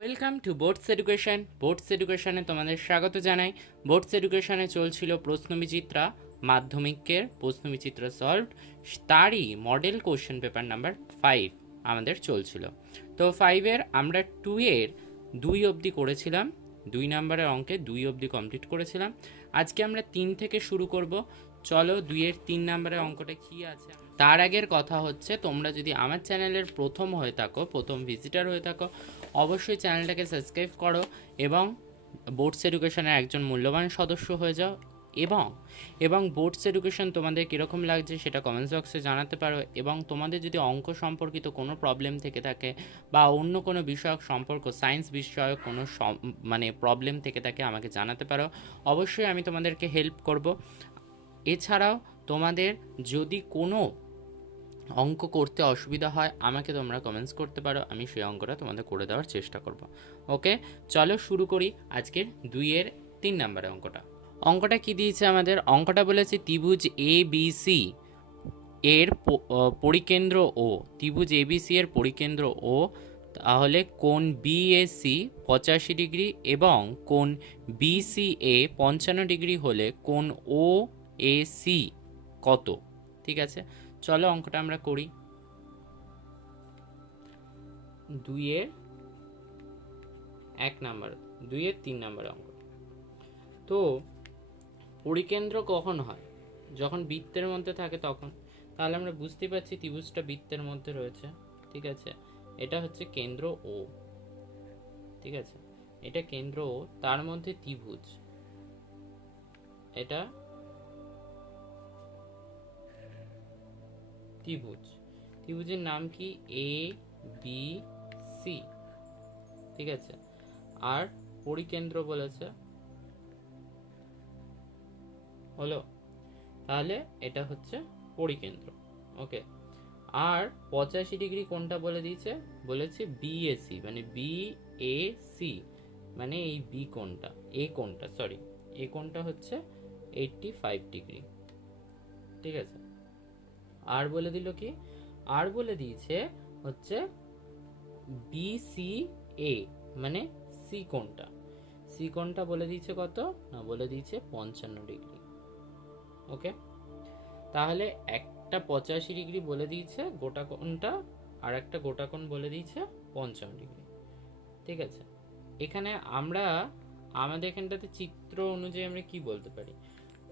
Welcome to boards education. Boards এডুকেশনে তোমাদের স্বাগত জানাই। বোর্ডস এডুকেশনে চলছিল প্রশ্নবিচিত্রা, মাধ্যমিকের প্রশ্নবিচিত্র সলভড, তারই মডেল কোশ্চেন পেপার নাম্বার 5 আমাদের চলছিল। তো 5-এর আমরা 2-এর 2 অবধি করেছিলাম, 2 নম্বরের অঙ্কে 2 অবধি কমপ্লিট করেছিলাম। আজকে আমরা 3 থেকে শুরু করব। চলো 2-এর 3 নম্বরের অঙ্কটা কী আছে। তার আগের কথা হচ্ছে, তোমরা যদি আমার চ্যানেলের প্রথম হয়ে থাকো, প্রথম ভিজিটার হয়ে থাকো, অবশ্যই চ্যানেলটাকে সাবস্ক্রাইব করো এবং বোর্ডস এডুকেশনের একজন মূল্যবান সদস্য হয়ে যাও। এবং বোর্ডস এডুকেশন তোমাদের কীরকম লাগছে সেটা কমেন্টস বক্সে জানাতে পারো। এবং তোমাদের যদি অঙ্ক সম্পর্কিত কোনো প্রবলেম থেকে থাকে বা অন্য কোনো বিষয়ক সম্পর্ক, সায়েন্স বিষয়ক কোনো প্রবলেম থেকে থাকে, আমাকে জানাতে পারো। অবশ্যই আমি তোমাদেরকে হেল্প করব। এছাড়াও তোমাদের যদি কোনো অঙ্ক করতে অসুবিধা হয়, আমাকে তোমরা কমেন্টস করতে পারো, আমি সেই অঙ্কটা তোমাদের করে দেওয়ার চেষ্টা করব। ওকে, চলো শুরু করি আজকের 2-এর 3 নম্বরের অঙ্কটা কি দিয়েছে আমাদের? অঙ্কটা বলেছে ত্রিভুজ এ বি সি এর পরিকেন্দ্র ও, ত্রিভুজ এ বি সি এর পরিকেন্দ্র ও, তাহলে কোণ বিএসি 85 ডিগ্রি এবং কোণ বিসিএ 55 ডিগ্রি হলে কোণ ও এ সি কত? ঠিক আছে, চলো অঙ্কটা আমরা করি। 2-এর 1 নাম্বার, 2-এর 3 নাম্বার অঙ্ক। তো পরিকেন্দ্র কখন হয়? যখন বৃত্তের মধ্যে থাকে তখন। তাহলে আমরা বুঝতে পারছি ত্রিভুজটা বৃত্তের মধ্যে রয়েছে। ঠিক আছে, এটা হচ্ছে কেন্দ্র ও। ঠিক আছে, এটা কেন্দ্র ও, তার মধ্যে ত্রিভুজ, এটা ত্রিভুজ। ত্রিভুজের নাম কি? A B C. ঠিক আছে, আর পরিকেন্দ্র বলেছে হলো, তাহলে এটা হচ্ছে পরিকেন্দ্র। ওকে, আর 85 ডিগ্রি কোনটা বলে দিয়েছে? বলেছে বিএসি, মানে বিএসি মানে এই বি কোনটা, এ কোনটা, সরি এ কোনটা হচ্ছে 85 ডিগ্রি। ঠিক আছে, আর বলে দিল কি? আর বলে দিয়েছে হচ্ছে বিসিএ মানে সি কোনটা, সি কোনটা বলে দিয়েছে কত না, বলে দিয়েছে 55 ডিগ্রি। ওকে, তাহলে একটা 85 ডিগ্রি বলে দিয়েছে গোটা কোণটা, আর একটা গোটা কোণ বলে দিয়েছে 55 ডিগ্রি। ঠিক আছে, এখানে আমরা আমাদের এখানটাতে চিত্র অনুযায়ী আমরা কি বলতে পারি?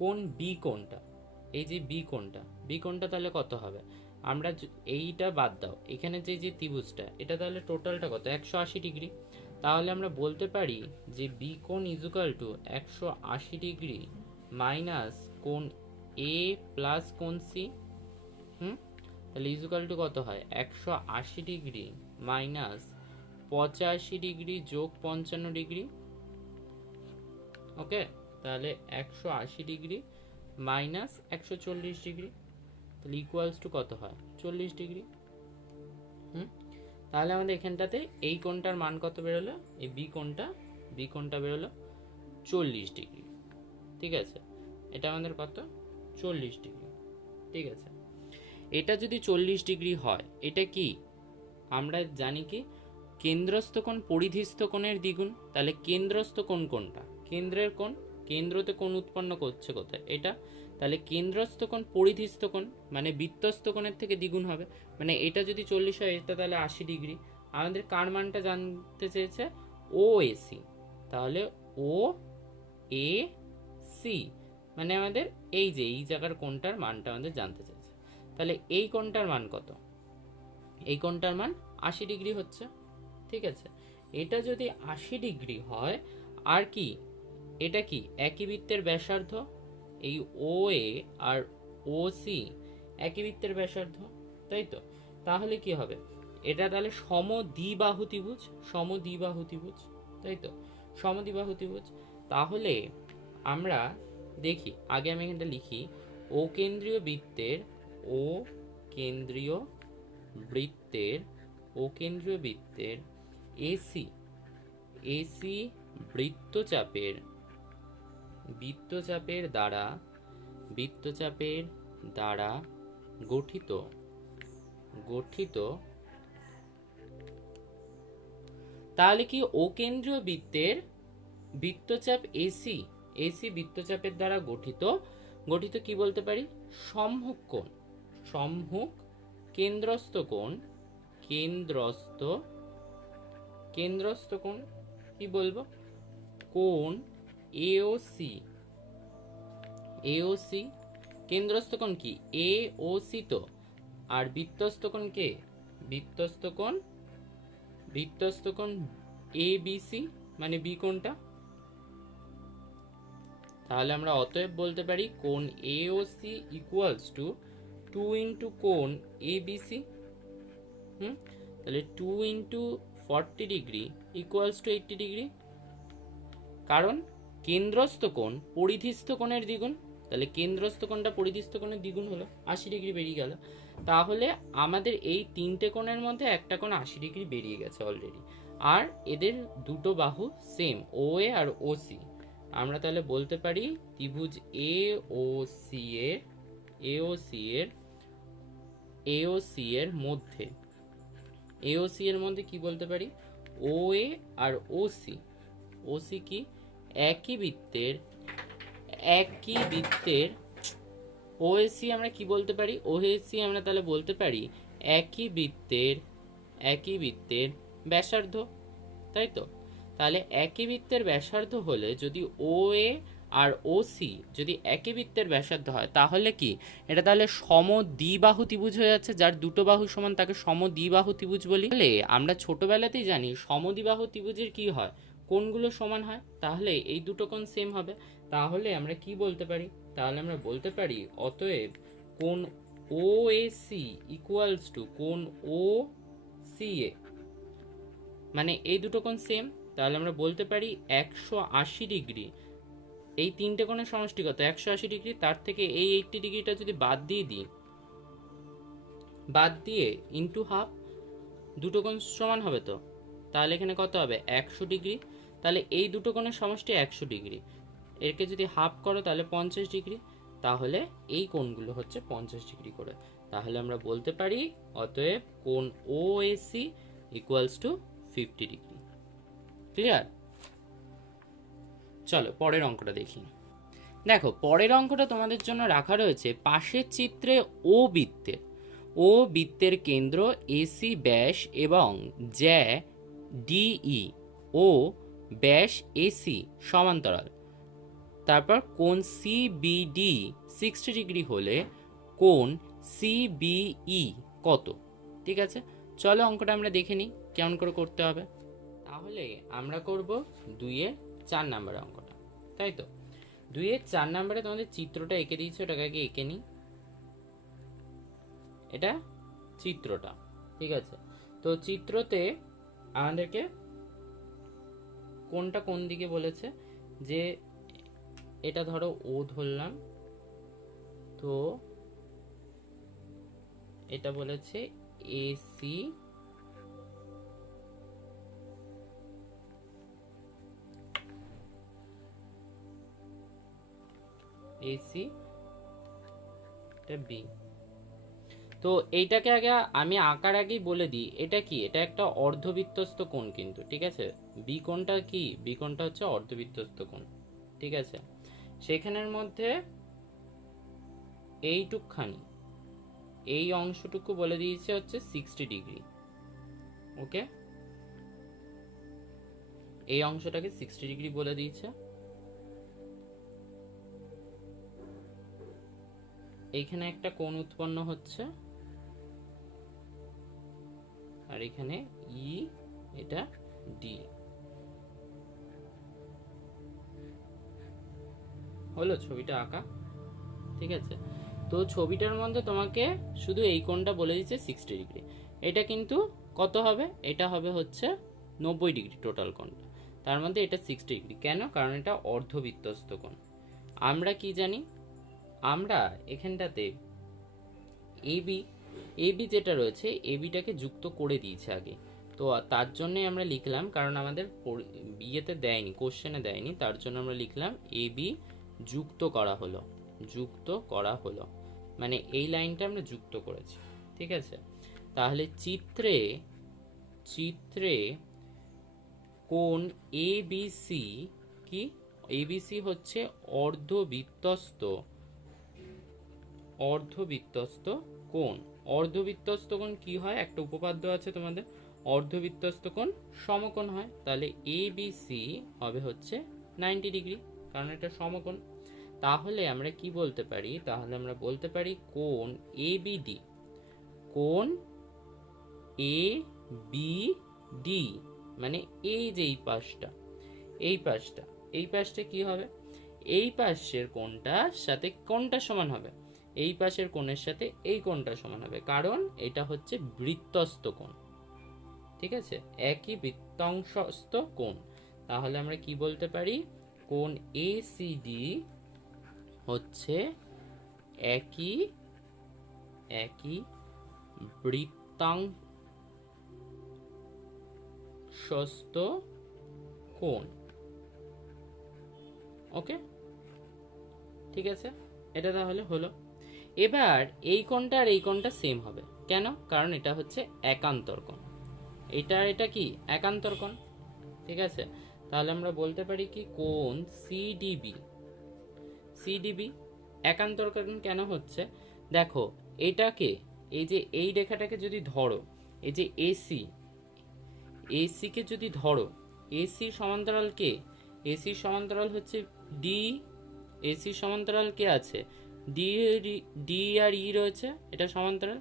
কোন বি কোণটা, এই যে বি কোণটা তাহলে কত হবে? আমরা এইটা বাদ দাও, এখানে যে যে ত্রিভুজটা, এটা তাহলে টোটালটা কত? 180 ডিগ্রি। তাহলে আমরা বলতে পারি যে বি কোণ ইজুকাল টু 180 ডিগ্রি মাইনাস কোণ এ প্লাস কোণ সি। তাহলে ইজুকাল টু কত হয়? 180 ডিগ্রি মাইনাস 85 ডিগ্রি যোগ 55 ডিগ্রি। ওকে, তাহলে 180 ডিগ্রি মাইনাস 140 ডিগ্রি, তাহলে ইকুয়ালস টু কত হয়? 40 ডিগ্রি। তাহলে আমাদের এখানটাতে এই কোণটার মান কত বেরোলো? এই বি কোণটা বেরোলো 40 ডিগ্রি। ঠিক আছে, এটা আমাদের কত? 40 ডিগ্রি। ঠিক আছে, এটা যদি 40 ডিগ্রি হয়, এটা কি আমরা জানি কি? কেন্দ্রস্থ কোণ পরিধিস্থ কোণের দ্বিগুণ। তাহলে কেন্দ্রস্থ কোণ কোনটা? কেন্দ্রের কোণ, কেন্দ্রতে কোণ উৎপন্ন করছে কোথায়? এটা। তাহলে কেন্দ্রস্থ কোণ পরিধিস্থ কোণ মানে বৃত্তস্থ কোণের থেকে দ্বিগুণ হবে। মানে এটা যদি 40 হয়, এটা তাহলে 80 ডিগ্রি। আমাদের কার মানটা জানতে চেয়েছে? ও এসি। তাহলে ও এ সি মানে আমাদের এই যে এই জায়গার কোণটার মানটা আমাদের জানতে চেয়েছে। তাহলে এই কোণটার মান কত? এই কোণটার মান 80 ডিগ্রি হচ্ছে। ঠিক আছে, এটা যদি 80 ডিগ্রি হয়, আর কি এটা কি একই বৃত্তের ব্যাসার্ধ, এই ও এ আর ও সি একই বৃত্তের ব্যাসার্ধ, তাই তো? তাহলে কি হবে? এটা তাহলে সমদ্বিবাহু ত্রিভুজ, সমদ্বিবাহু ত্রিভুজ, তাই তো? সমদ্বিবাহু ত্রিভুজ। তাহলে আমরা দেখি, আগে আমি এখানটা লিখি, ও কেন্দ্রীয় বৃত্তের, ও কেন্দ্রীয় বৃত্তের, ও কেন্দ্রীয় বৃত্তের এসি, এসি বৃত্তচাপের, বৃত্তচাপের দ্বারা, বৃত্তচাপের দ্বারা গঠিত, গঠিত তাহলে কি ও কেন্দ্রীয় বৃত্তের বৃত্তচাপ এসি, এসি বৃত্তচাপের দ্বারা গঠিত, গঠিত কি বলতে পারি? সম্মুখ কোণ, সম্মুখ কেন্দ্রস্থ কোণ, কেন্দ্রস্থ, কেন্দ্রস্থ কোণ কি বলবো? কোণ এওসি, এওসি। কেন্দ্রস্থ কোণ কি? এওসি তো। আর বৃত্তস্থ কোণ কে? বৃত্তস্থ কোণ, বৃত্তস্থ কোণ এবিসি, মানে বি কোণটা। তাহলে আমরা অতএব বলতে পারি কোণ এওসি ইকুয়ালস টু 2 ইন্টু কোণ এবিসি। তাহলে 2 into 40 degree equals to 80 degree. কারণ কেন্দ্রস্থ কোণ পরিধিস্থ কোণের দ্বিগুণ, তাহলে কেন্দ্রস্থ কোণটা পরিধিস্থ কোণের দ্বিগুণ হলো, 80 ডিগ্রি বেরিয়ে গেল। তাহলে আমাদের এই তিনটে কোণের মধ্যে একটা কোণ 80 ডিগ্রি বেরিয়ে গেছে অলরেডি। আর এদের দুটো বাহু সেম, ও এ আর ও সি। আমরা তাহলে বলতে পারি ত্রিভুজ এ ও সি এর, এ ও সি এর, এ ও সি এর মধ্যে, এ ও সি এর মধ্যে কি বলতে পারি? ও এ আর ও সি, ও সি কি? একই বৃত্তের, একই বৃত্তের ওএসি আমরা কি বলতে পারি? ওএসি আমরা তাহলে বলতে পারি একই বৃত্তের, একই বৃত্তের ব্যাসার্ধ, তাই তো? তাহলে একই বৃত্তের ব্যাসার্ধ হলে যদি ও এ আর ও সি যদি একই বৃত্তের ব্যাসার্ধ হয়, তাহলে কি এটা তাহলে সমদ্বিবাহু ত্রিভুজ হয়ে যাচ্ছে। যার দুটো বাহু সমান তাকে সমদ্বিবাহু ত্রিভুজ বলি। তাহলে আমরা ছোটবেলাতেই জানি সমদ্বিবাহু ত্রিভুজের কি হয়? কোণগুলো সমান হয়, তাহলে এই দুটো কোণ সেম হবে। তাহলে আমরা কি বলতে পারি? তাহলে আমরা বলতে পারি অতএব কোণ O A C equals two কোণ ও সি এ, মানে এই দুটো কোণ সেম। তাহলে আমরা বলতে পারি 180 ডিগ্রি, এই তিনটে কোণের সমষ্টি কত? 180 ডিগ্রি। তার থেকে এই 80 ডিগ্রিটা যদি বাদ দিয়ে দিই, বাদ দিয়ে ইন্টু হাফ, দুটো কোণ সমান হবে তো। তাহলে এখানে কত হবে? 100 ডিগ্রি। তাহলে এই দুটো কোণের সমষ্টি 100 ডিগ্রি, এরকে যদি হাফ করো তাহলে 50 ডিগ্রি। তাহলে এই কোণগুলো হচ্ছে 50 ডিগ্রি করে। তাহলে আমরা বলতে পারি অতএব কোণ O A C equals to 50 degree. Clear? চলো পরের অঙ্কটা দেখি। দেখো পরের অঙ্কটা তোমাদের জন্য রাখা রয়েছে পাশের চিত্রে ও বৃত্তের, ও বৃত্তের কেন্দ্র এসি ব্যাস এবং জ্যা ডিই ও ব্যাস এসি সমান্তরাল। তারপর কোণ সিবিডি 60 ডিগ্রি হলে কোণ সিবিই কত? ঠিক আছে, চলো অঙ্কটা আমরা দেখে নিই কেমন করে করতে হবে। তাহলে আমরা করব 2-4 নাম্বার অঙ্কটা, তাই তো? 2-4 নাম্বারে তোমাদের চিত্রটা এঁকে দিয়েছে, ওটাকে আগে এঁকে নিই। এটা চিত্রটা, ঠিক আছে? তো চিত্রতে আমাদেরকে কোনটা কোন দিকে বলেছে, যে এটা ধরো ও ধরলাম, তো এটা বলেছে এসি, এসি এটা বি। তো এইটাকে আগে আমি আঁকার আগেই বলে দিই এটা কি, এটা একটা অর্ধবৃত্তস্থ কোণ কিন্তু, ঠিক আছে? বি কোণটা কি? বি কোণটা হচ্ছে অর্ধবৃত্তস্থ কোণ, ঠিক আছে? সেখানের মধ্যে এইটুকখানি, এই অংশটুকু বলে দিয়েছে হচ্ছে 60 ডিগ্রি। ওকে, এই অংশটাকে 60 ডিগ্রি বলে দিয়েছে। এইখানে একটা কোণ উৎপন্ন হচ্ছে, আর এখানে ই, এটা ডি। হলো ছবিটা আঁকা, ঠিক আছে? তো ছবিটার মধ্যে তোমাকে শুধু এই কোণটা বলে দিচ্ছে 60 ডিগ্রি। এটা কিন্তু কত হবে? এটা হবে হচ্ছে 90 ডিগ্রি টোটাল কোণটা। তার মধ্যে এটা 60 ডিগ্রি কেন? কারণ এটা অর্ধবৃত্তস্থ কোণ। আমরা কি জানি? আমরা এখানটাতে এবি, এবি যেটা রয়েছে এবিটাকে যুক্ত করে দিয়েছে আগে, তো তার জন্যই আমরা লিখলাম, কারণ আমাদের বিয়েতে দেয়নি, কোশ্চেনে দেয়নি, তার জন্য আমরা লিখলাম এবি যুক্ত করা হলো, যুক্ত করা হলো, মানে এই লাইনটা আমরা যুক্ত করেছি, ঠিক আছে? তাহলে চিত্রে, চিত্রে কোণ এবিসি কি, এবিসি হচ্ছে অর্ধবৃত্তস্থ কোণ। অর্ধবৃত্তস্থ কোণ কি হয়, একটা উপপাদ্য আছে তোমাদের, অর্ধবৃত্তস্থ কোণ সমকোণ হয়। তাহলে এবিসি হবে হচ্ছে 90 ডিগ্রি, কারণ এটা সমকোণ। তাহলে আমরা কি বলতে পারি, তাহলে আমরা বলতে পারি কোণ এবিডি, কোণ এ বি ডি, মানে এই যে এই পাশটা কি হবে, এই পাশের কোণটার সাথে কোণটা সমান হবে, এই পাশের কোণের সাথে এই কোণটা সমান হবে, কারণ এটা হচ্ছে বৃত্তস্থ কোণ। ঠিক আছে, একই বৃত্তাংশস্থ কোণ। তাহলে আমরা কি বলতে পারি, কোণ এসিডি হচ্ছে একই বৃত্তাংশস্থ কোণ। ওকে, ঠিক আছে, এটা তাহলে হলো। এবার এই কোণটা আর এই কোণটা সেম হবে, কেন, কারণ এটা হচ্ছে একান্তর কোণ, এটা কি একান্তর কোণ। ঠিক আছে, তাহলে আমরা বলতে পারি কি কোণ সিডিবি একান্তর কোণ কেন হচ্ছে, দেখো এটাকে, এই যে এই রেখাটাকে যদি ধরো, এই যে এসি কে যদি ধরো, এসি সমান্তরাল কে, এসি সমান্তরাল হচ্ছে ডি, এসি সমান্তরাল কে আছে ডি আর ই রয়েছে, এটা সমান্তরাল।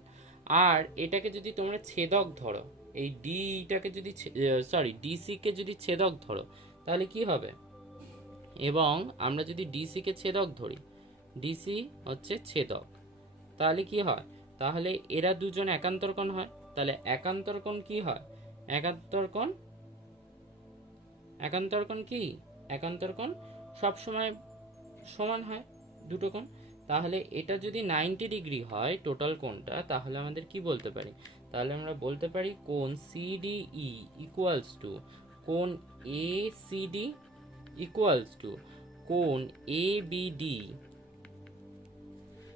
আর এটাকে যদি তোমরা ছেদক ধরো, এই ডিটাকে যদি ডিসি কে যদি ছেদক ধরো, তাহলে কি হবে, এবং আমরা যদি ডিসি কে ছেদক ধরি, ডিসি হচ্ছে ছেদক, তাহলে কি হয়, তাহলে এরা দুজন একান্তর কোণ হয়। তাহলে একান্তর কোণ কি হয়, একান্তর কোণ কি, একান্তর কোণ সবসময় সমান হয় দুটো কোণ। তাহলে এটা যদি 90 ডিগ্রি হয় টোটাল কোণটা, তাহলে আমাদের কি বলতে পারি, তাহলে আমরা বলতে পারি কোণ সিডিই ইকুয়ালস টু কোণ এসিডি ইকুয়ালস টু কোণ এবিডি,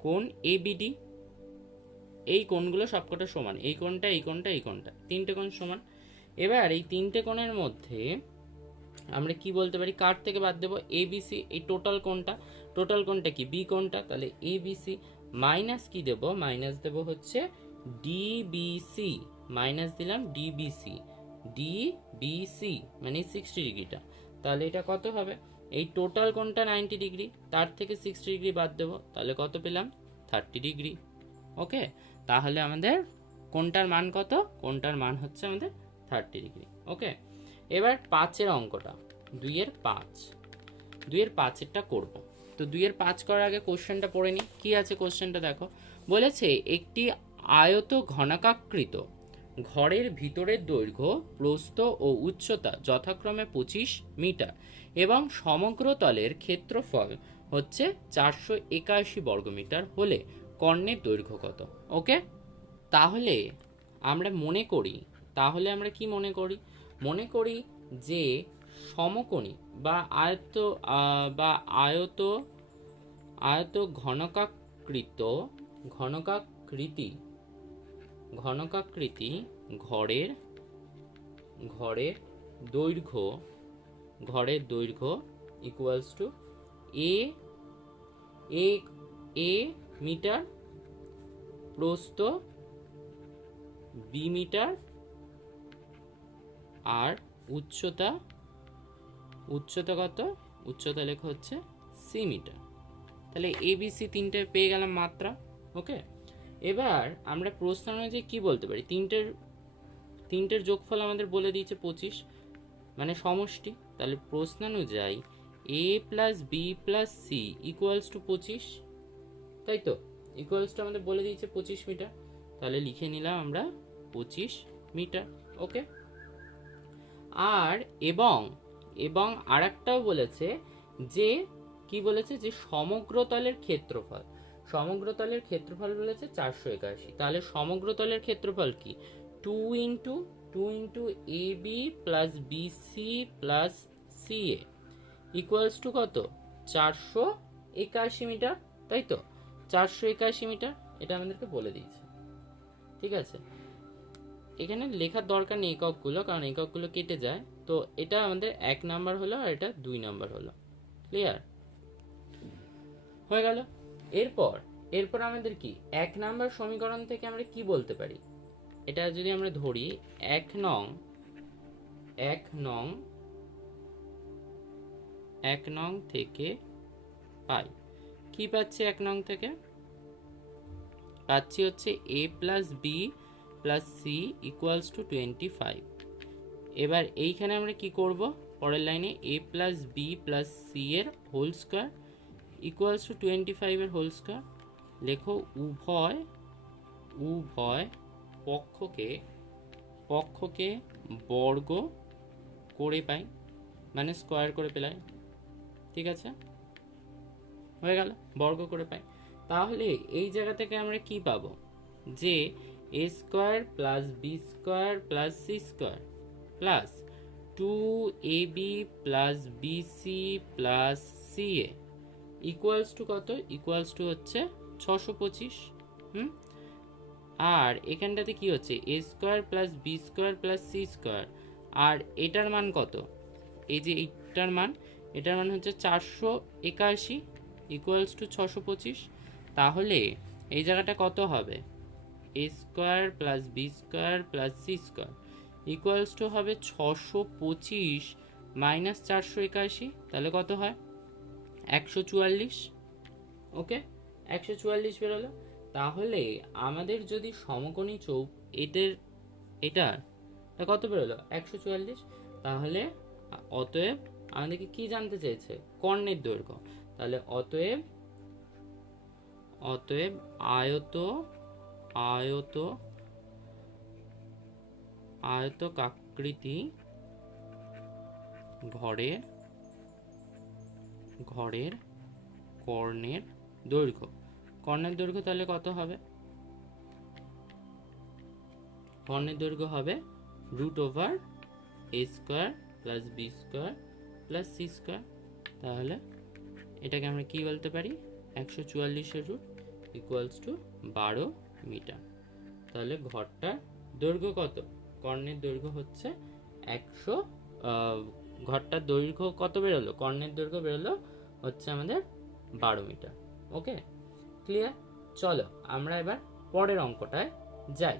কোণ এবিডি। এই কোণগুলো সবকটা সমান, এই কোণটা এই কোণটা এই কোণটা, তিনটে কোণ সমান। এবার এই তিনটে কোণের মধ্যে আমরা কি বলতে পারি, কার থেকে বাদ দেবো, এবিসি, এই টোটাল কোণটা কি বি কোণটা, তাহলে এবিসি মাইনাস কি দেব, মাইনাস দেব হচ্ছে ডিবিসি, মাইনাস দিলাম ডিবিসি মানে 60 ডিগ্রিটা। তাহলে এটা কত হবে, এই টোটাল কোণটা 90 ডিগ্রি, তার থেকে 60 ডিগ্রি বাদ দেবো, তাহলে কত পেলাম 30 ডিগ্রি। ওকে, তাহলে আমাদের কোণটার মান কত, কোণটার মান হচ্ছে আমাদের 30 ডিগ্রি। ওকে, এবার 5-এর অঙ্কটা, 2-এর 5-এরটা করব। তো 2-এর 5 করার আগে কোশ্চেনটা পড়ে নিই, কি আছে কোশ্চেনটা দেখো। বলেছে একটি আয়ত ঘনাকাকৃত ঘরের ভিতরের দৈর্ঘ্য, প্রস্থ ও উচ্চতা যথাক্রমে 25 মিটার এবং সমগ্র তলের ক্ষেত্রফল হচ্ছে 481 বর্গমিটার হলে কর্ণের দৈর্ঘ্য কত। ওকে, তাহলে আমরা কি মনে করি যে সমকোণী বা আয়ত ঘনকাকৃতি ঘরের দৈর্ঘ্য ইকুয়ালস টু এ মিটার, প্রস্থ বি মিটার, আর উচ্চতা কত, উচ্চতা লেখা হচ্ছে সি মিটার। তাহলে এবিসি তিনটে পেয়ে গেলাম মাত্রা। ওকে, এবার আমরা প্রশ্ন অনুযায়ী কি বলতে পারি, তিনটের যোগফল আমাদের বলে দিয়েছে 25, মানে সমষ্টি। তাহলে প্রশ্ন অনুযায়ী a plus B plus C equals to 25, তাই তো, ইকুয়ালস টু আমাদের বলে দিয়েছে 25 মিটার। তাহলে লিখে নিলাম আমরা 25 মিটার। ওকে, আর এবং আরেকটাও বলেছে যে কি বলেছে, যে সমগ্র তলের ক্ষেত্রফল বলেছে 481। তাহলে সমগ্র তলের ক্ষেত্রফল কি, 2 into A B plus BC plus C A equals to কত, 481 মিটার, তাই তো, 481 মিটার, এটা আমাদেরকে বলে দিয়েছে। ঠিক আছে, এখানে লেখার দরকার নেই এককগুলো, কারণ এককগুলো কেটে যায়, তো এটা আমাদের 1 নাম্বার হলো আর এটা 2 নাম্বার হলো। ক্লিয়ার হয়ে গেল। এরপর আমাদের কি 1 নাম্বার সমীকরণ থেকে আমরা কি বলতে পারি, এটা যদি আমরা ধরি 1 নং থেকে পাই, কি পাচ্ছি 1 নং থেকে? পাচ্ছি হচ্ছে a plus B plus C equals to 25। এবার এইখানে আমরা কি করব, পরের লাইনে a plus B plus C এর হোল স্কোয়ার ইকুয়ালস টু 25 এর হোল স্কোয়ার। লেখো উভয় পক্ষকে বর্গ করে পাই, মানে স্কোয়ার করে পেলাই। ঠিক আছে, হয়ে গেল, বর্গ করে পাই। তাহলে এই জায়গা থেকে আমরা কি পাবো, যে a square plus B square plus C square plus 2ab plus BC plus ca equals to কত? ইকুয়ালস টু হচ্ছে 625। আর এখানটাতে কি হচ্ছে, a square plus B square plus C square, আর এটার মান কত? এই যে এটার মান হচ্ছে 481 ইকুয়ালস টু 625। তাহলে এই জায়গাটা কত হবে, a square plus B square plus C square equals to হবে 625 মাইনাস 481, তাহলে কত হয় 144। ওকে, 144 বেরোলো। তাহলে আমাদের যদি সমকোণী চৌক এটার কত বেরোলো 144, তাহলে অতএব আমাদেরকে কি জানতে চেয়েছে, কর্ণের দৈর্ঘ্য। তাহলে অতএব আয়তকাকৃতি ঘরের কর্ণের দৈর্ঘ্য তাহলে কত হবে, কর্ণের দৈর্ঘ্য হবে √a square plus B square plus C square. তাহলে এটাকে আমরা কি বলতে পারি, 144 রুট ইকুয়ালস টু 12 মিটার। তাহলে ঘরটার দৈর্ঘ্য কত, কর্ণের দৈর্ঘ্য হচ্ছে 100, ঘরটার দৈর্ঘ্য কত বেরোলো, কর্ণের দৈর্ঘ্য বেরোলো হচ্ছে আমাদের 12 মিটার। ওকে, ক্লিয়ার। চলো আমরা এবার পরের অঙ্কটায় যাই।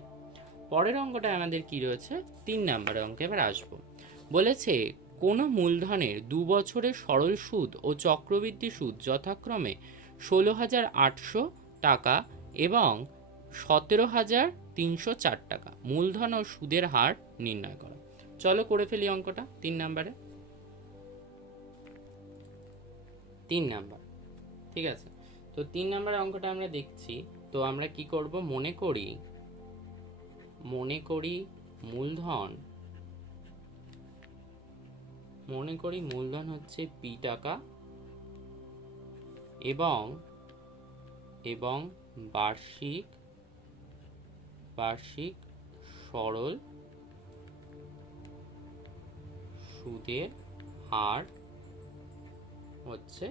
পরের অঙ্কটায় আমাদের কি রয়েছে, 3 নম্বরের অঙ্কে এবার আসবো। বলেছে কোনো মূলধনের 2 বছরের সরল সুদ ও চক্রবৃদ্ধি সুদ যথাক্রমে 16,800 টাকা এবং 17,304 টাকা। মূলধন ও সুদের হার নির্ণয় করো। চলো করে ফেলি অঙ্কটা 3 নম্বরে। 3 নাম্বার, ঠিক আছে। তো 3 নম্বরের অঙ্কটা আমরা দেখছি। তো আমরা কি করব, মনে করি মূলধন হচ্ছে পি টাকা এবং বার্ষিক সরল সুদের হার হচ্ছে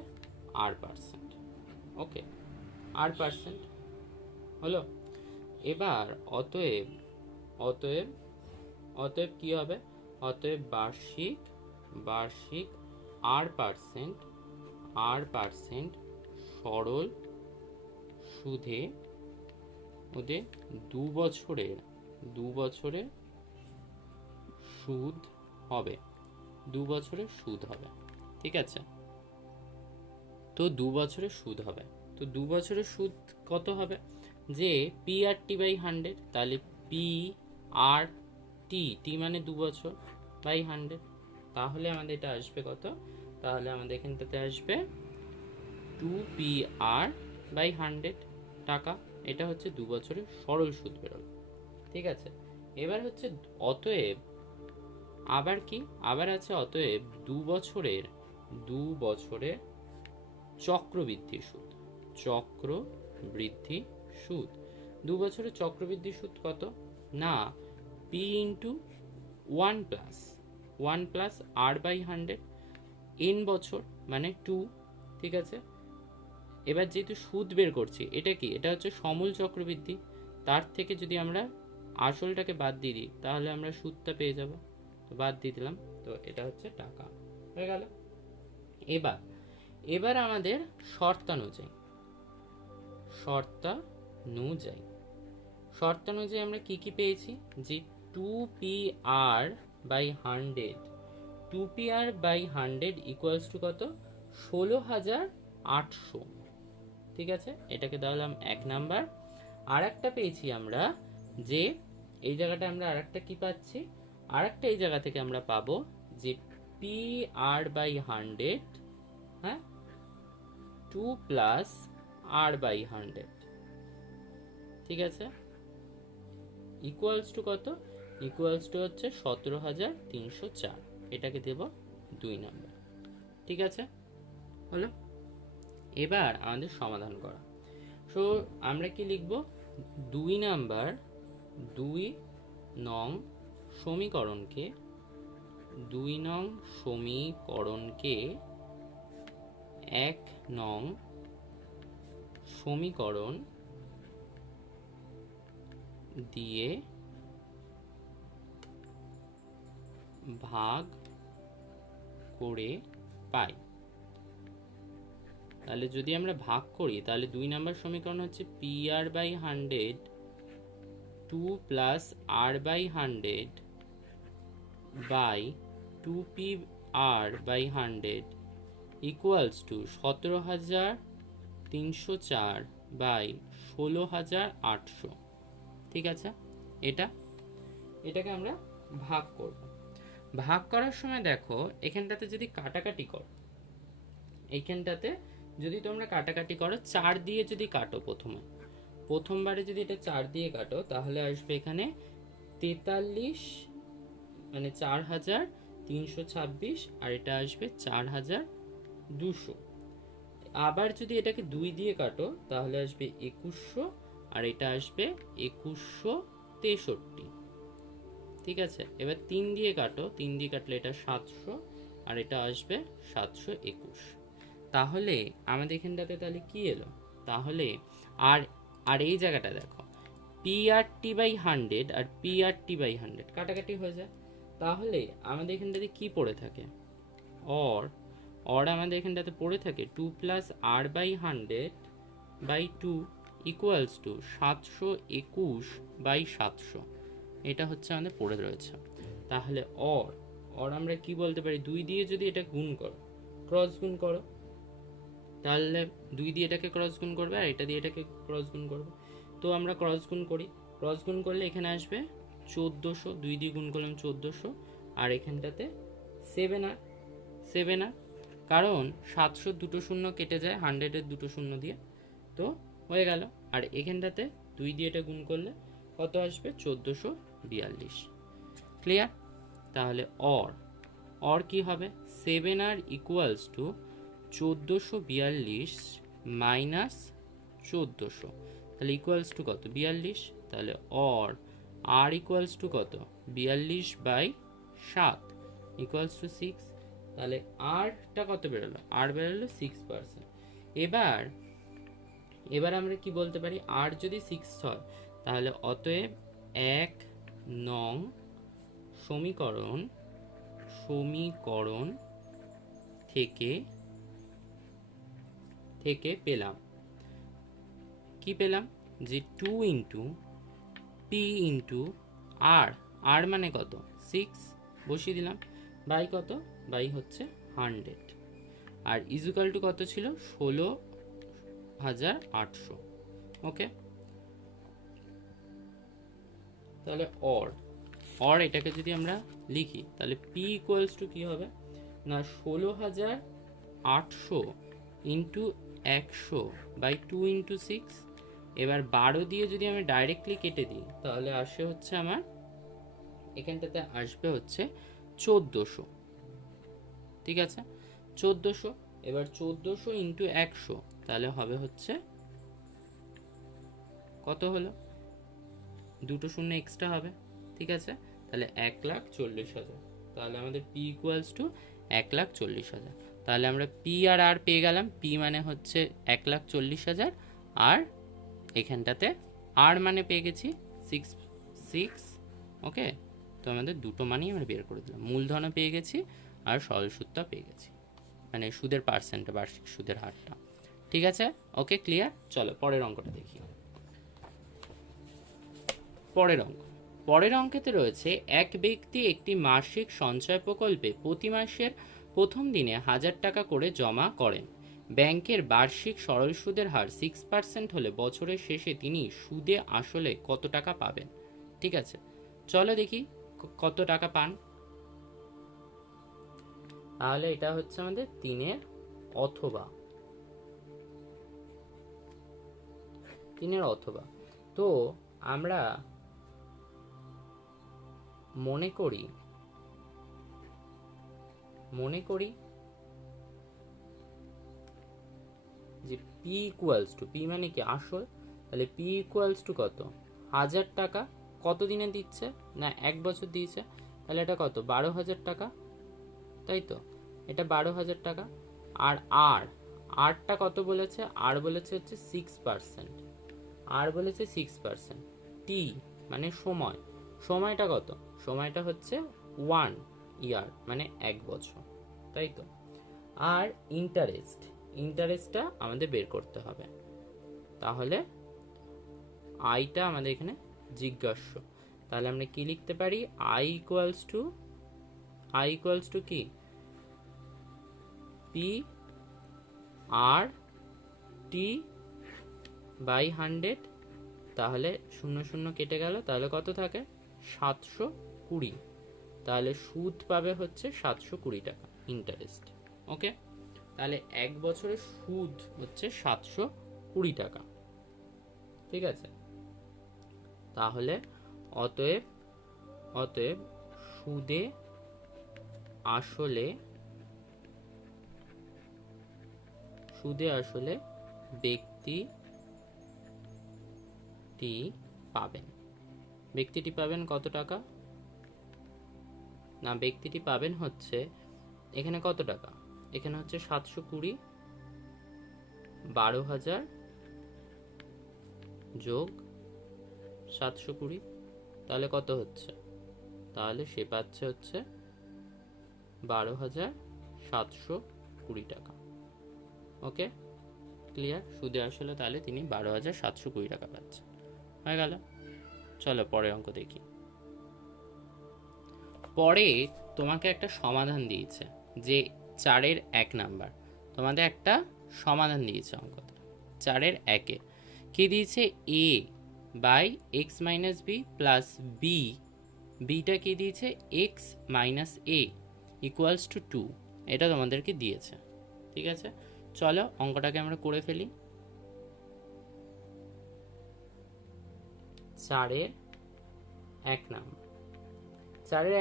R%। ওকে, R% হলো। এবার অতএব কি হবে, অতএব বার্ষিক R% সরল সুদে 2 বছরের সুদ হবে, 2 বছরের সুদ হবে। ঠিক আছে, তো 2 বছরের সুদ হবে। তো 2 বছরের সুদ কত হবে, যে PRT/100, তাহলে PRT মানে 2 বছর বাই 100, তাহলে আমাদের এটা আসবে কত, তাহলে আমাদের এখানটাতে আসবে 2PR/100 টাকা। এটা হচ্ছে 2 বছরের সরল সুদ বেরোলো। ঠিক আছে, এবার হচ্ছে অতএব আবার আছে অতএব 2 বছরের চক্রবৃদ্ধি সুদ। 2 বছরের চক্রবৃদ্ধি সুদ কত, না P × 1 + R/100, n বছর মানে 2। ঠিক আছে, এবার যেহেতু সুদ বের করছি, এটা কি, এটা হচ্ছে সমূল চক্রবৃদ্ধি, তার থেকে যদি আমরা আসলটাকে বাদ দিয়ে দিই তাহলে আমরা সুদটা পেয়ে যাব। তো বাদ দিয়ে দিলাম, তো এটা হচ্ছে টাকা হয়ে গেল। এবার এবার আমাদের শর্তানুযায়ী শর্তানুযায়ী আমরা কি কি পেয়েছি, যে 2PR/100 2PR/100 ইকুয়ালস টু কত, 16,800। ঠিক আছে, এটাকে দিলাম 1 নাম্বার। আর একটা পেয়েছি আমরা, যে এই জায়গাটা আমরা আরেকটা কি পাচ্ছি, আরেকটা এই জায়গা থেকে আমরা পাবো যে PR/100, হ্যাঁ, 2 প্লাস R/100, ঠিক আছে, ইকুয়ালস টু কত, ইকুয়ালস টু হচ্ছে 17,304। এটাকে দেব 2 নাম্বার। ঠিক আছে, হলো। এবার আমাদের সমাধান করা। সো আমরা কি লিখব, 2 নাম্বার 2 নং সমীকরণকে 1 নং সমীকরণ দিয়ে ভাগ করে পাই। তাহলে যদি আমরা ভাগ করি তাহলে 2 নাম্বার সমীকরণ হচ্ছে PR/100 2 plus R/100 by 2PR/100 equals to 17,304 by 16,800। ঠিক আছে, এটাকে আমরা ভাগ করব। ভাগ করার সময় দেখো এখানটাতে যদি কাটাকাটি করো, এইখানটাতে যদি তোমরা কাটাকাটি করো 4 দিয়ে যদি কাটো, প্রথমবারে যদি এটা 4 দিয়ে কাটো তাহলে আসবে এখানে 43, মানে 4,326, আর এটা আসবে 4,200। আবার যদি এটাকে 2 দিয়ে কাটো তাহলে আসবে 2100, আর এটা আসবে 2163। ঠিক আছে, এবার 3 দিয়ে কাটো, 3 দিয়ে কাটলে এটা 700, আর এটা আসবে 721। তাহলে আমাদের এখানটাতে তাহলে কি এলো, তাহলে আর এই জায়গাটা দেখো PR/100 আর PR/100 কাটাকাটি হয়ে যায়। তাহলে আমাদের এখানটাতে কি পড়ে থাকে, অর আমাদের এখানটাতে পড়ে থাকে 2 plus R/100 by 2 equals to 721/700। এটা হচ্ছে আমাদের পড়ে রয়েছে। তাহলে অর আমরা কি বলতে পারি, 2 দিয়ে যদি এটা গুণ করো, ক্রস গুণ করো, তাহলে 2 দিয়ে এটাকে ক্রস গুণ করবে আর এটা দিয়ে এটাকে ক্রস গুণ করবে। তো আমরা ক্রস গুণ করি, ক্রস গুণ করলে এখানে আসবে 1400, 2 দিয়ে গুণ করলাম 1400, আর এখানটাতে 7R, কারণ 700 দুটো শূন্য কেটে যায় 100-এর দুটো শূন্য দিয়ে, তো হয়ে গেল। আর এখানটাতে 2 দিয়ে এটা গুণ করলে কত আসবে, 1442। ক্লিয়ার? তাহলে অর কি হবে, 7R ইকুয়ালস টু 1442 মাইনাস 1400, তাহলে ইকুয়ালস টু কত, 42। তাহলে আর ইকুয়ালস টু কত, 42/7 ইকুয়ালস টু 6। তাহলে আরটা কত বেরোলো, আর বেরোলো 6%। এবার আমরা কি বলতে পারি, আর যদি 6 হয় তাহলে অতএব 1 নং সমীকরণ থেকে পেলাম কি পেলাম, যে 2 ইন্টু পি ইন্টু আর মানে কত 6 বসিয়ে দিলাম, বাই কত, বাই হচ্ছে 100, আর ইজুকাল টু কত ছিল, 16,800। ওকে, তাহলে অর এটাকে যদি আমরা লিখি তাহলে পি ইকুয়ালস টু কী হবে না, 16,800 ইন্টু 100 বাই 2 ইন্টু 6। এবার 12 দিয়ে যদি আমি ডাইরেক্টলি কেটে দিই তাহলে আসে হচ্ছে আমার এখানটাতে আসবে হচ্ছে 1400। ঠিক আছে, 1400। এবার 1400 ইন্টু 100 তাহলে হবে হচ্ছে কত হলো, দুটো শূন্য এক্সট্রা হবে। ঠিক আছে, তাহলে 1,40,000। তাহলে আমাদের পি ইকুয়ালস টু 1,40,000। তাহলে আমরা পি আর পেয়ে গেলাম। পি মানে হচ্ছে 1,40,000, আর এখানটাতে আর মানে পেয়ে গেছি 6। ওকে, তো আমাদের দুটো মানই আমরা বের করে দিলাম, মূলধনও পেয়ে গেছি আর সরল সুদটা পেয়ে গেছি, মানে সুদের পার্সেন্টটা, বার্ষিক সুদের হারটা। ঠিক আছে, ওকে, ক্লিয়ার। চলো পরের অঙ্কটা দেখি। পরের অঙ্কেতে রয়েছে, এক ব্যক্তি একটি মাসিক সঞ্চয় প্রকল্পে প্রতি মাসের প্রথম দিনে 1000 টাকা করে জমা করেন। ব্যাংকের বার্ষিক সরল সুদের হার 6% হলে বছরের শেষে তিনি সুদে আসলে কত টাকা পাবেন। ঠিক আছে, চলো দেখি কত টাকা পান। তাহলে এটা হচ্ছে আমাদের 3 অথবা। তো আমরা মনে করি যে পি ইকুয়ালস টু, পি মানে কি আসল, তাহলে পি ইকুয়ালস টু কত, 1000 টাকা। কত দিনে দিচ্ছে না, 1 বছর দিয়েছে, তাহলে এটা কত, 12,000 টাকা, তাই তো, এটা 12,000 টাকা। আর আরটা কত বলেছে, আর বলেছে হচ্ছে 6%, আর বলেছে 6%। টি মানে সময়টা কত, সময়টা হচ্ছে 1 ইয়ার মানে 1 বছর, তাই তো। আর ইন্টারেস্টটা আমাদের বের করতে হবে, তাহলে আইটা আমাদের এখানে জিজ্ঞাস্য। তাহলে আমরা কি লিখতে পারি, আই ইকুয়ালস টু কি, পি আর টি বাই 100, তাহলে 0 কেটে গেল, তাহলে কত থাকে, 720। তাহলে সুদ পাবে হচ্ছে 720 টাকা ইন্টারেস্ট। ওকে, তাহলে 1 বছরের সুদ হচ্ছে 720 টাকা। ঠিক আছে, তাহলে অতএব সুদে আসলে ব্যক্তিটি পাবেন কত টাকা, না ব্যক্তিটি পাবেন হচ্ছে এখানে কত টাকা, এখানে হচ্ছে 720, 12,000 যোগ 720, তাহলে কত হচ্ছে, তাহলে সে পাচ্ছে হচ্ছে 12,720 টাকা। ওকে, ক্লিয়ার, সুদে আসলে তাহলে তিনি 12,720 টাকা পাচ্ছেন। হয়ে গেল, চলো পরের অঙ্ক দেখি। পরে তোমাকে একটা সমাধান দিয়েছে, যে 4-এর 1 নাম্বার, তোমাদের একটা সমাধান দিয়েছে অঙ্কটা 4-এর 1-এ কি দিয়েছে, a by x minus b plus beta কি দিয়েছে, x minus a equals to 2, এটা তোমাদেরকে দিয়েছে। ঠিক আছে, চলো অঙ্কটাকে আমরা করে ফেলি। 4-এর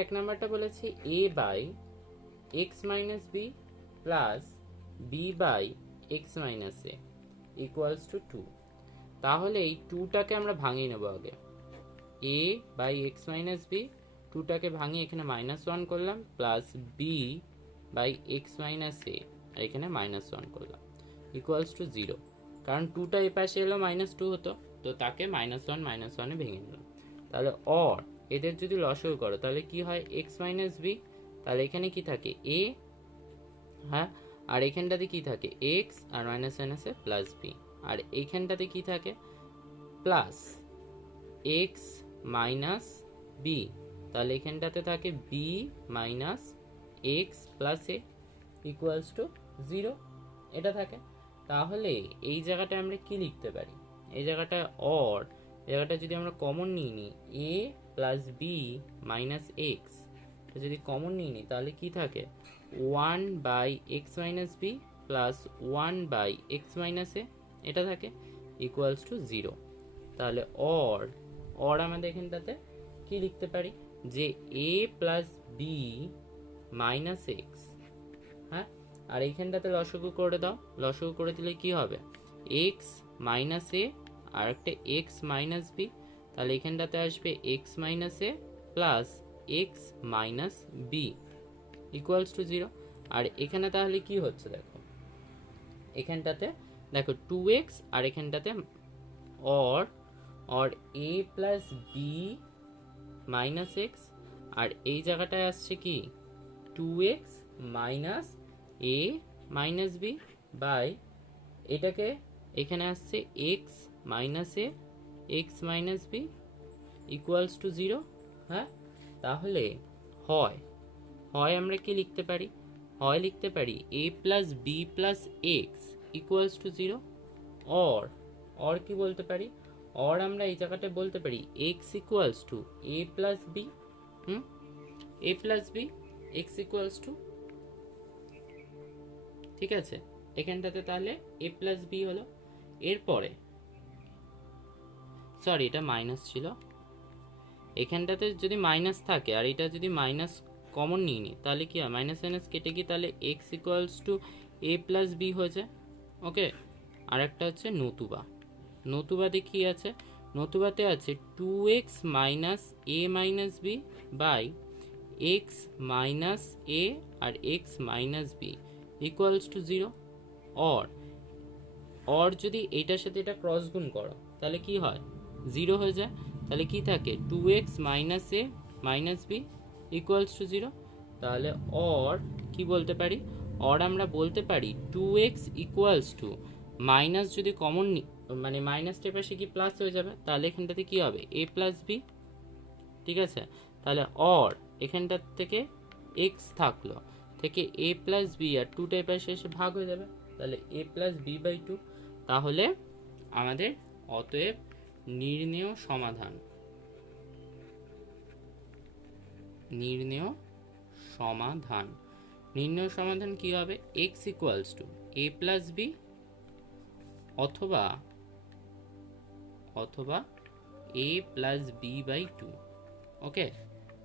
1 নাম্বারটা বলেছে a by x minus b plus b by x minus a equals to 2। তাহলে এই 2টাকে আমরা ভাঙিয়ে নেব আগে, a by x minus b, 2টাকে ভাঙিয়ে এখানে -1 করলাম, plus b by x minus এ, আর এখানে -1 করলাম, ইকুয়ালস টু 0। কারণ 2টা এ পাশে এলো -2 হতো, তো তাকে -1 এ ভেঙে নিলাম। তাহলে এদের যদি লসাগু করো তাহলে কি হয়, এক্স মাইনাস বি, তাহলে এখানে কি থাকে, এ, হ্যাঁ, আর এখানটাতে কি থাকে, x, R minus A plus B, আর এইখানটাতে কি থাকে, প্লাস এক্স মাইনাস বি, তাহলে এখানটাতে থাকে B minus X plus A equals to 0, এটা থাকে। তাহলে এই জায়গাটায় আমরা কি লিখতে পারি, এই জায়গাটায় জায়গাটা যদি আমরা কমন নিয়ে নিই, a plus b minus x, যদি কমন নিয়ে নিই তাহলে কি থাকে, 1 by x minus b plus 1 by x minus a, এটা থাকে, ইকুয়ালস টু 0। তাহলে আমাদের এখানটাতে কি লিখতে পারি, যে এ প্লাস বি মাইনাস এক্স, হ্যাঁ, আর এইখানটাতে লসাগু করে দাও, লসাগু করে দিলে কি হবে, এক্স মাইনাস এ আর একটা এক্স মাইনাস বি, তাহলে এখানটাতে আসবে X minus A plus X minus B equals to 0। আর এখানে তাহলে কি হচ্ছে দেখো, এখানটাতে দেখো 2x, আর এখানটাতে or a plus b minus x, আর এই জায়গাটায় আসছে কি 2x minus a minus b by এটাকে এখানে আসছে x minus a x minus b equals to 0। হ্যাঁ, তাহলে হয় আমরা কি লিখতে পারি, হয় লিখতে পারি a plus B plus X equals to 0, or কি বলতে পারি, অর আমরা এই জায়গাটায় বলতে পারি X equals to A plus B, A plus B X equals to, ঠিক আছে, এখানটাতে তাহলে এ প্লাস বি হলো। এরপরে সরি এটা মাইনাস ছিল, এখানটাতে যদি মাইনাস থাকে আর এটা যদি মাইনাস কমন নিয়ে নিই তাহলে কি হয়, মাইনাস মাইনাস কেটে গিয়ে তাহলে X equals to A plus B হয়ে যায়। ওকে, আর একটা হচ্ছে নতুবাতে কি আছে, নতুবাতে আছে 2x minus A minus B by x minus এ আর X minus B equals to 0, or যদি এটার সাথে এটা ক্রস গুণ করো তাহলে কি হয় 0 হয়ে যায়, তাহলে কি থাকে 2x minus A minus B equals to 0। তাহলে অর কি বলতে পারি, অর আমরা বলতে পারি 2x ইকুয়ালস টু মাইনাস যদি কমন মানে মাইনাসটা পাশে কি প্লাস হয়ে যাবে, তাহলে এখানটাতে কি হবে এ প্লাস বি, ঠিক আছে। তাহলে অর এখানটার থেকে এক্স থাকলো থেকে এ প্লাস বি আর 2টার পাশে এসে ভাগ হয়ে যাবে, তাহলে এ প্লাস বি বাই 2। তাহলে আমাদের অতএব নির্ণেয় সমাধান কি হবে, x equals to A plus b অথবা a plus b by 2। Okay,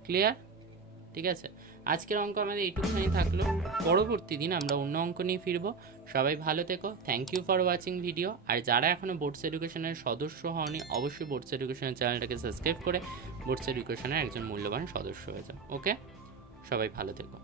clear, ঠিক আছে। আজকের অঙ্ক আমাদের এইটুকুখানি থাকলো, পরবর্তী দিন আমরা অন্য অঙ্ক নিয়ে ফিরবো। সবাই ভালো থেকো, thank you for watching video. আর যারা এখনও বোর্ডস এডুকেশনের সদস্য হওনি অবশ্যই বোর্ডস এডুকেশনের চ্যানেলটাকে সাবস্ক্রাইব করে বোর্ডস এডুকেশনের একজন মূল্যবান সদস্য হয়ে যাও। ওকে, সবাই ভালো থেকো।